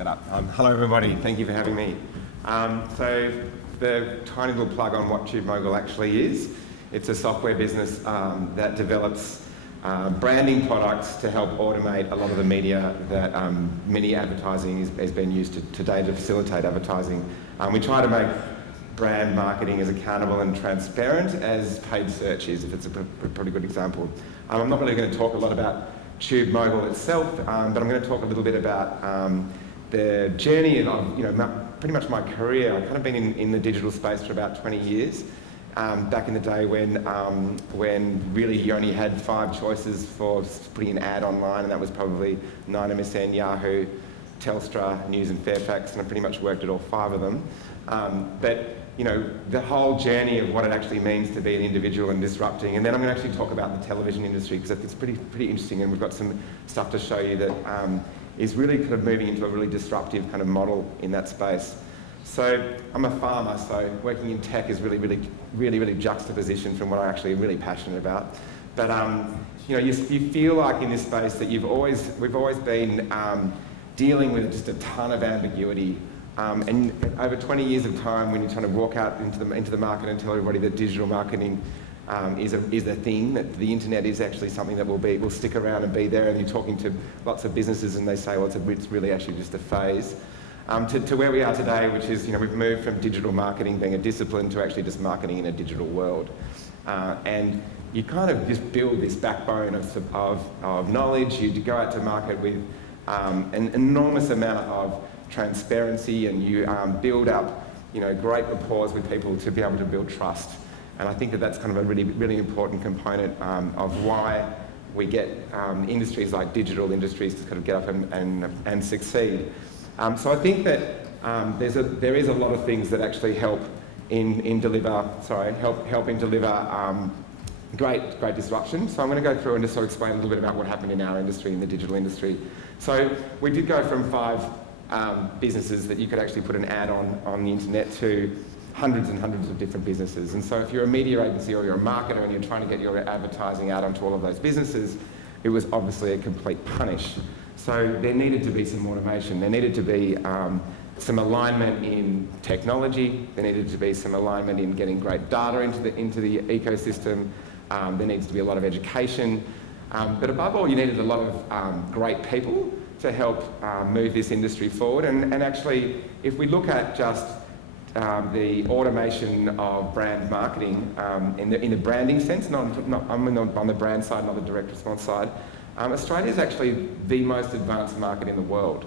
that up. Hello everybody, thank you for having me. So the tiny little plug on what TubeMogul actually is, it's a software business that develops branding products to help automate a lot of the media that many advertising has been used today to facilitate advertising. We try to make brand marketing as accountable and transparent as paid search is, if it's a pretty good example. I'm not really going to talk a lot about TubeMogul itself, but I'm going to talk a little bit about the journey of, pretty much my career. I've kind of been in the digital space for about 20 years. Back in the day when really you only had 5 choices for putting an ad online, and that was probably 9MSN, Yahoo, Telstra, News and Fairfax, and I pretty much worked at all 5 of them. But the whole journey of what it actually means to be an individual and disrupting, and then I'm going to actually talk about the television industry because it's pretty interesting, and we've got some stuff to show you that is really kind of moving into a really disruptive kind of model in that space. So I'm a farmer, so working in tech is really juxtaposition from what I actually am really passionate about. But you feel like in this space that we've always been dealing with just a ton of ambiguity. And over 20 years of time, when you're trying to walk out into the market and tell everybody that digital marketing is a thing, that the internet is actually something that will stick around and be there, and you're talking to lots of businesses and they say, well, it's really actually just a phase. To where we are today, which is, we've moved from digital marketing being a discipline to actually just marketing in a digital world. And you kind of just build this backbone of knowledge. You go out to market with an enormous amount of transparency, and you build up, great rapport with people to be able to build trust. And I think that that's kind of a really important component of why we get industries like digital industries to kind of get up and succeed. So I think that there is a lot of things that actually help in deliver great disruption. So I'm going to go through and just sort of explain a little bit about what happened in our industry, in the digital industry. So we did go from 5 businesses that you could actually put an ad on the internet to hundreds and hundreds of different businesses. And so if you're a media agency or you're a marketer and you're trying to get your advertising out onto all of those businesses, it was obviously a complete punish. So there needed to be some automation. There needed to be some alignment in technology. There needed to be some alignment in getting great data into the ecosystem. There needs to be a lot of education. But above all, you needed a lot of great people to help move this industry forward. And actually, if we look at just the automation of brand marketing in the branding sense, I'm on the brand side, not the direct response side, Australia is actually the most advanced market in the world,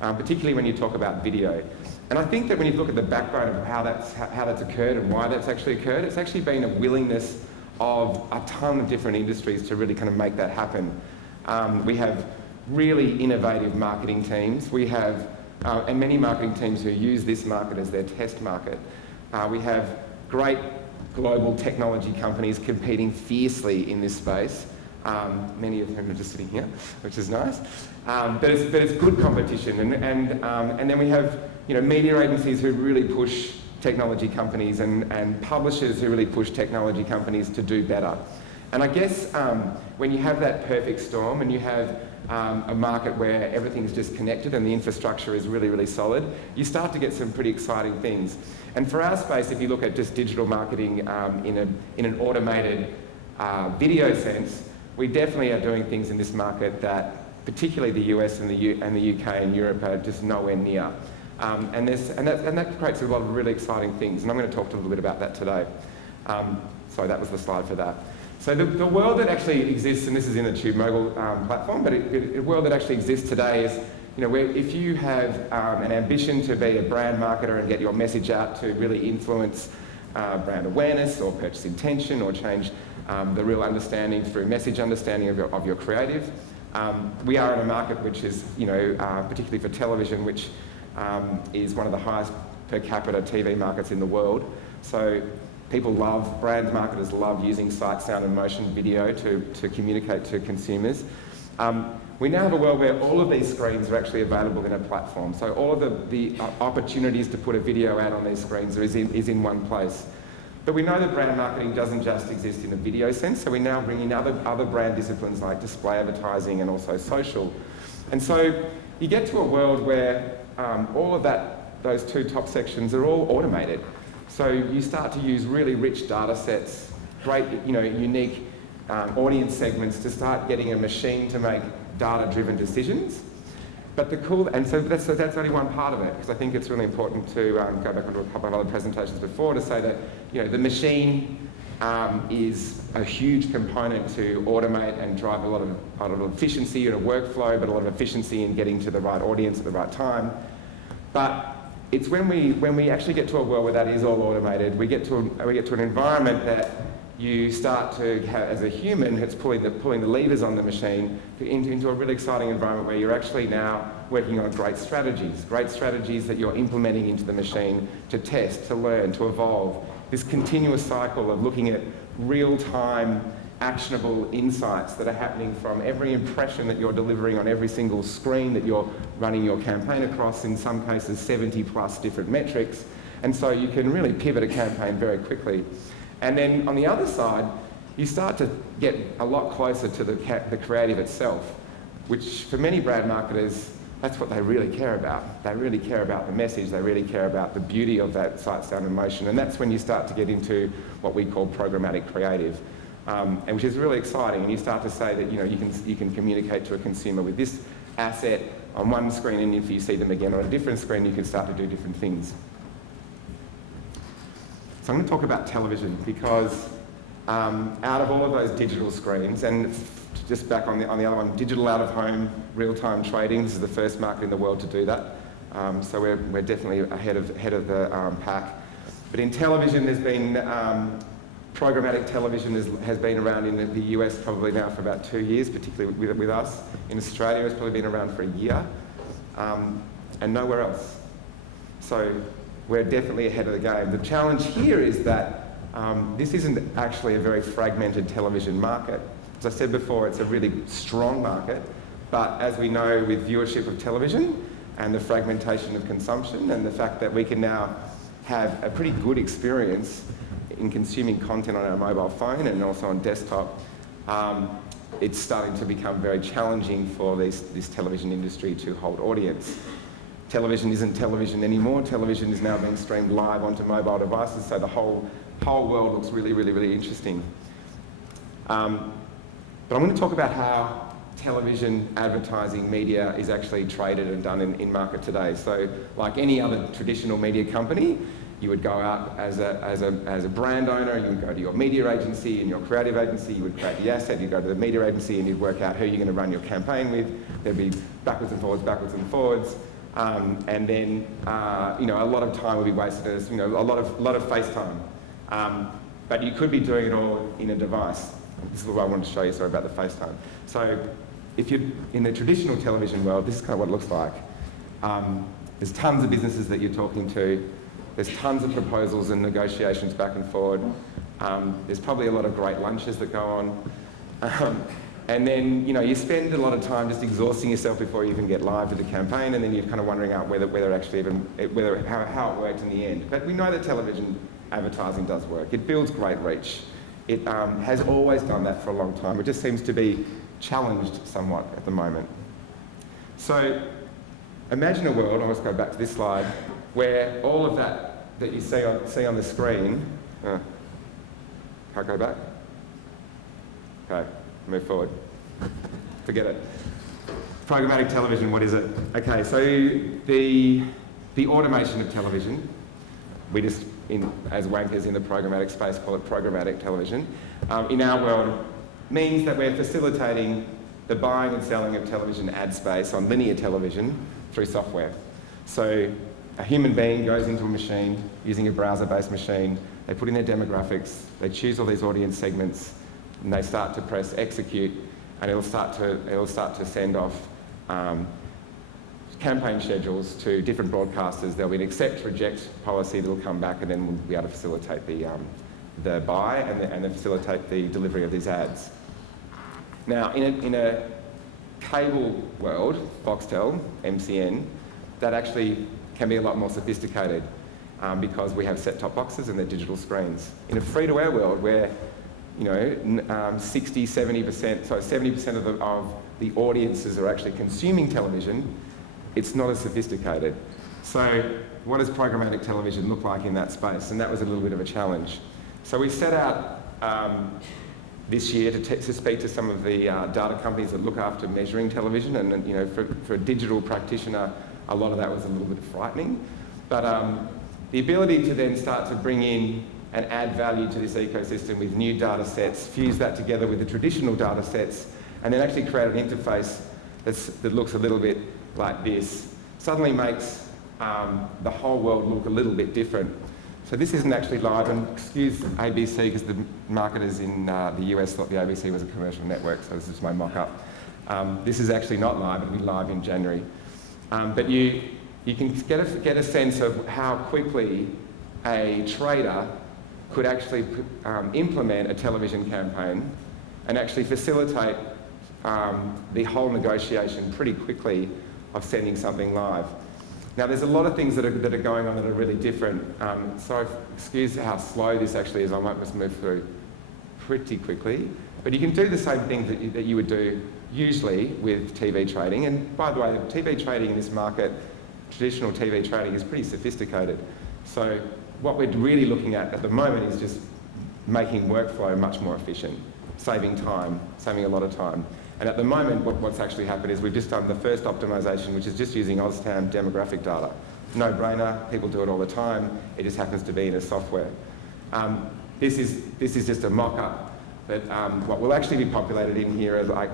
particularly when you talk about video. And I think that when you look at the backbone of how that's occurred and why that's actually occurred, it's actually been a willingness of a ton of different industries to really kind of make that happen. We have really innovative marketing teams. We have, and many marketing teams who use this market as their test market. We have great global technology companies competing fiercely in this space. Many of whom are just sitting here, which is nice. But it's good competition. And then we have media agencies who really push technology companies and publishers who really push technology companies to do better. And I guess when you have that perfect storm and you have a market where everything's just connected and the infrastructure is really solid, you start to get some pretty exciting things. And for our space, if you look at just digital marketing in an automated video sense, we definitely are doing things in this market that particularly the US and the UK and Europe are just nowhere near. And that creates a lot of really exciting things, and I'm going to talk a little bit about that today. Sorry, that was the slide for that. So the world that actually exists, and this is in the TubeMogul platform, but the world that actually exists today is, where if you have an ambition to be a brand marketer and get your message out to really influence brand awareness or purchase intention or change the real understanding through message understanding of your creative, we are in a market which is, particularly for television, which is one of the highest per capita TV markets in the world. So brand marketers love using sight, sound and motion video to communicate to consumers. We now have a world where all of these screens are actually available in a platform. So all of the opportunities to put a video out on these screens is in one place. But we know that brand marketing doesn't just exist in a video sense, so we now bring in other brand disciplines like display advertising and also social. And so you get to a world where all of those two top sections are all automated. So you start to use really rich data sets, great, unique audience segments to start getting a machine to make data-driven decisions. But so that's only one part of it, because I think it's really important to go back onto a couple of other presentations before to say that the machine is a huge component to automate and drive a lot of efficiency in a workflow, but a lot of efficiency in getting to the right audience at the right time. But it's when we actually get to a world where that is all automated, we get to an environment that you start to have, as a human, it's pulling the levers on the machine into a really exciting environment where you're actually now working on great strategies that you're implementing into the machine to test, to learn, to evolve. This continuous cycle of looking at real-time, actionable insights that are happening from every impression that you're delivering on every single screen that you're running your campaign across, in some cases 70 plus different metrics. And so you can really pivot a campaign very quickly. And then on the other side, you start to get a lot closer to the creative itself, which for many brand marketers, that's what they really care about. They really care about the message, they really care about the beauty of that sight, sound and motion, and that's when you start to get into what we call programmatic creative, and which is really exciting. And you start to say that you can communicate to a consumer with this asset on one screen, and if you see them again on a different screen, you can start to do different things. So I'm going to talk about television because out of all of those digital screens, and just back on the other one, digital out-of-home, real-time trading, this is the first market in the world to do that. So we're definitely ahead of the pack. But in television, there's been, programmatic television has been around in the US probably now for about 2 years, particularly with us. In Australia, it's probably been around for a year, and nowhere else. So we're definitely ahead of the game. The challenge here is that this isn't actually a very fragmented television market. As I said before, it's a really strong market, but as we know with viewership of television and the fragmentation of consumption and the fact that we can now have a pretty good experience in consuming content on our mobile phone and also on desktop, it's starting to become very challenging for this television industry to hold audience. Television isn't television anymore. Television is now being streamed live onto mobile devices, so the whole world looks really, really, really interesting. But I'm going to talk about how television advertising media is actually traded and done in market today. So like any other traditional media company, you would go out as a brand owner, you would go to your media agency and your creative agency, you would create the asset, you'd go to the media agency and you'd work out who you're going to run your campaign with. There'd be backwards and forwards. And then, a lot of time would be wasted as, a lot of FaceTime. But you could be doing it all in a device. This is what I wanted to show you, sorry, about the FaceTime. So if you're in the traditional television world, this is kind of what it looks like. There's tons of businesses that you're talking to. There's tons of proposals and negotiations back and forward. There's probably a lot of great lunches that go on. And then, you spend a lot of time just exhausting yourself before you even get live with the campaign, and then you're kind of wondering out how it worked in the end. But we know that television advertising does work. It builds great reach. It has always done that for a long time. It just seems to be challenged somewhat at the moment. So imagine a world, I'll just go back to this slide, where all of that you see on the screen, can't go back? Okay, move forward. Forget it. Programmatic television, what is it? Okay, so the automation of television, we just, as wankers in the programmatic space, call it programmatic television, in our world means that we're facilitating the buying and selling of television ad space on linear television through software. So a human being goes into a machine using a browser-based machine, they put in their demographics, they choose all these audience segments, and they start to press execute, and it'll start to send off campaign schedules to different broadcasters. There'll be an accept-reject policy that'll come back, and then we'll be able to facilitate the buy and then facilitate the delivery of these ads. Now, in a cable world, Foxtel, MCN, that actually can be a lot more sophisticated because we have set-top boxes and they're digital screens. In a free-to-air world where 70% of the audiences are actually consuming television, it's not as sophisticated. So what does programmatic television look like in that space? And that was a little bit of a challenge. So we set out this year to speak to some of the data companies that look after measuring television, and you know, for a digital practitioner, a lot of that was a little bit frightening. But the ability to then start to bring in and add value to this ecosystem with new data sets, fuse that together with the traditional data sets, and then actually create an interface that looks a little bit like this, suddenly makes the whole world look a little bit different. So this isn't actually live, and excuse ABC because the marketers in the US thought the ABC was a commercial network, so this is my mock-up. This is actually not live, it'll be live in January. But you can get a sense of how quickly a trader could actually implement a television campaign and actually facilitate the whole negotiation pretty quickly of sending something live. Now there's a lot of things that are going on that are really different. So excuse how slow this actually is, I might just move through pretty quickly. But you can do the same thing that you would do usually with TV trading. And by the way, TV trading in this market, traditional TV trading, is pretty sophisticated. So what we're really looking at the moment is just making workflow much more efficient, saving time, saving a lot of time. And at the moment, what's actually happened is we've just done the first optimization, which is just using OzTam demographic data. No-brainer, people do it all the time, it just happens to be in a software. This is just a mock-up, but what will actually be populated in here are like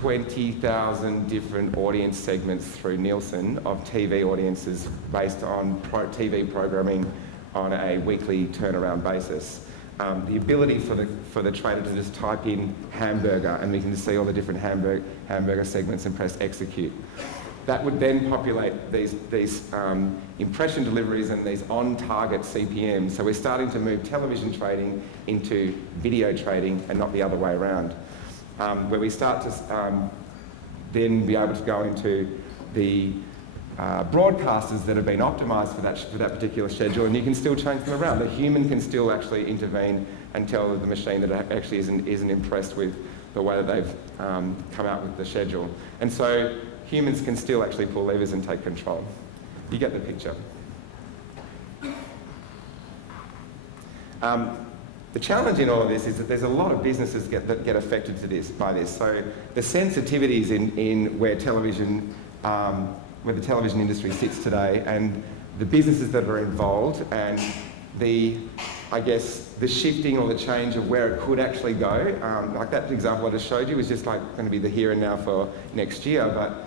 20,000 different audience segments through Nielsen of TV audiences based on TV programming on a weekly turnaround basis. The ability for the trader to just type in hamburger, and we can just see all the different hamburger segments and press execute. That would then populate these impression deliveries and these on-target CPMs. So we're starting to move television trading into video trading and not the other way around. Where we start to then be able to go into the broadcasters that have been optimised for that particular schedule, and you can still change them around. The human can still actually intervene and tell the machine that it actually isn't impressed with the way that they've come out with the schedule. And so humans can still actually pull levers and take control. You get the picture. The challenge in all of this is that there's a lot of businesses that get affected by this. So the sensitivities in where the television industry sits today, and the businesses that are involved, and I guess the shifting or the change of where it could actually go. Like that example I just showed you is just like going to be the here and now for next year, but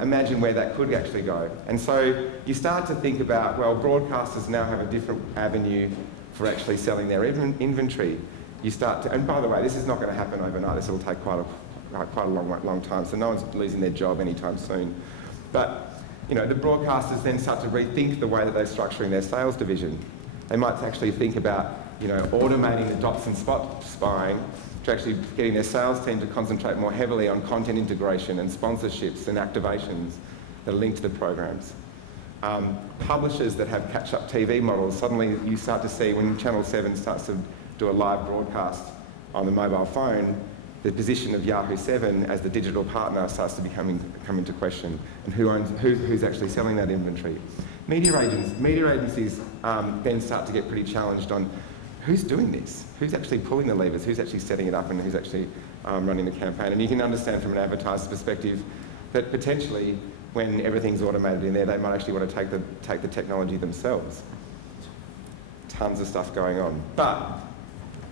imagine where that could actually go. And so you start to think about, well, broadcasters now have a different avenue for actually selling their inventory. You start to, and by the way, this is not going to happen overnight. This will take quite a long time, so no one's losing their job anytime soon. But you know, the broadcasters then start to rethink the way that they're structuring their sales division. They might actually think about, you know, automating the dots and spot spying to actually getting their sales team to concentrate more heavily on content integration and sponsorships and activations that are linked to the programs. Publishers that have catch-up TV models, suddenly you start to see when Channel 7 starts to do a live broadcast on the mobile phone, the position of Yahoo 7 as the digital partner starts to come into question, and who's actually selling that inventory. Media agencies then start to get pretty challenged on who's doing this, who's actually pulling the levers, who's actually setting it up, and who's actually running the campaign. And you can understand from an advertiser's perspective that potentially when everything's automated in there, they might actually want to take the technology themselves. Tons of stuff going on. But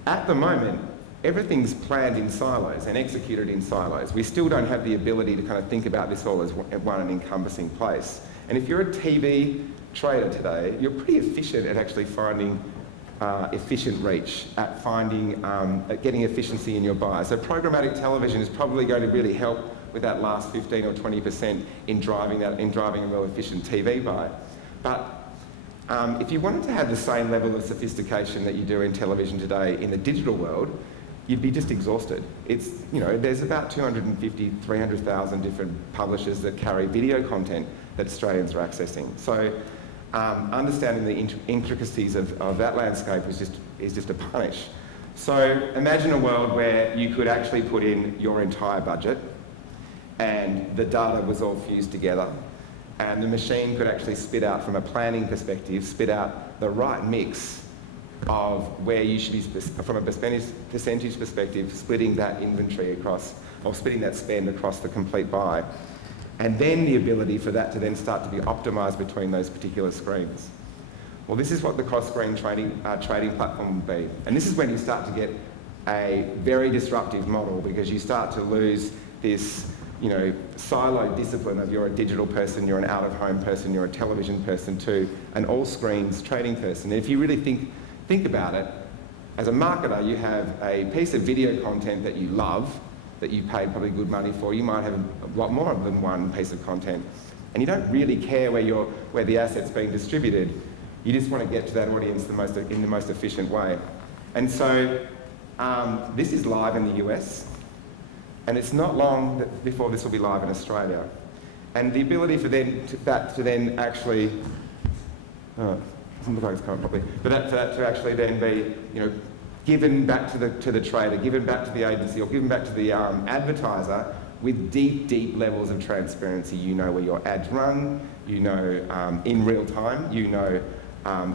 at the moment, everything's planned in silos and executed in silos. We still don't have the ability to kind of think about this all as one encompassing place. And if you're a TV trader today, you're pretty efficient at actually finding efficient reach, at getting efficiency in your buy. So programmatic television is probably going to really help with that last 15 or 20% in driving a real efficient TV buy. But if you wanted to have the same level of sophistication that you do in television today in the digital world, you'd be just exhausted. It's, you know, there's about 250, 300,000 different publishers that carry video content that Australians are accessing. So understanding the intricacies of that landscape is just a punish. So imagine a world where you could actually put in your entire budget and the data was all fused together. And the machine could actually spit out, from a planning perspective, spit out the right mix of where you should be, from a percentage perspective, splitting that inventory across, or splitting that spend across the complete buy. And then the ability for that to then start to be optimised between those particular screens. Well, this is what the cross-screen trading platform would be. And this is when you start to get a very disruptive model, because you start to lose this, siloed discipline of you're a digital person, you're an out-of-home person, you're a television person, to an all-screens trading person. And if you really think about it, as a marketer, you have a piece of video content that you love, that you paid probably good money for. You might have a lot more than one piece of content, and you don't really care where the asset's being distributed. You just want to get to that audience in the most efficient way. And so this is live in the US, and it's not long before this will be live in Australia. And the ability for that to then actually, doesn't look like it's coming properly, but for that to actually then be, given back to the trader, given back to the agency, or given back to the advertiser with deep, deep levels of transparency. You know where your ads run, in real time,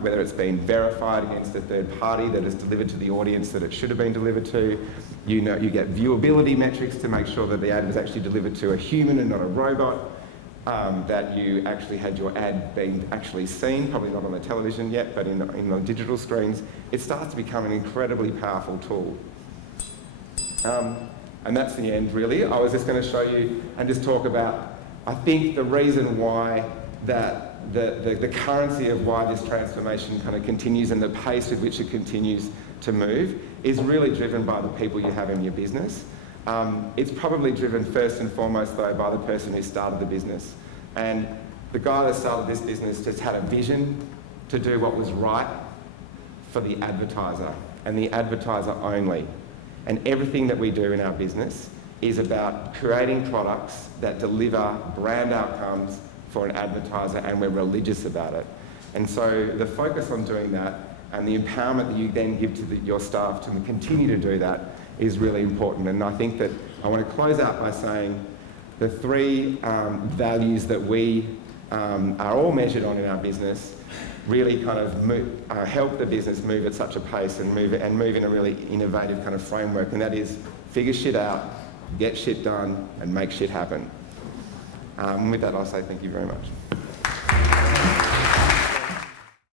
whether it's been verified against a third party that is delivered to the audience that it should have been delivered to. You get viewability metrics to make sure that the ad was actually delivered to a human and not a robot. That you actually had your ad being actually seen, probably not on the television yet, but in the digital screens. It starts to become an incredibly powerful tool. And that's the end, really. I was just going to show you and just talk about, I think, the reason why that the currency of why this transformation kind of continues and the pace at which it continues to move is really driven by the people you have in your business. It's probably driven first and foremost, though, by the person who started the business. And the guy that started this business just had a vision to do what was right for the advertiser, and the advertiser only. And everything that we do in our business is about creating products that deliver brand outcomes for an advertiser, and we're religious about it. And so the focus on doing that and the empowerment that you then give to your staff to continue to do that is really important. And I think that I want to close out by saying the three values that we are all measured on in our business really kind of help the business move at such a pace and move in a really innovative kind of framework. And that is figure shit out, get shit done, and make shit happen. With that, I'll say thank you very much.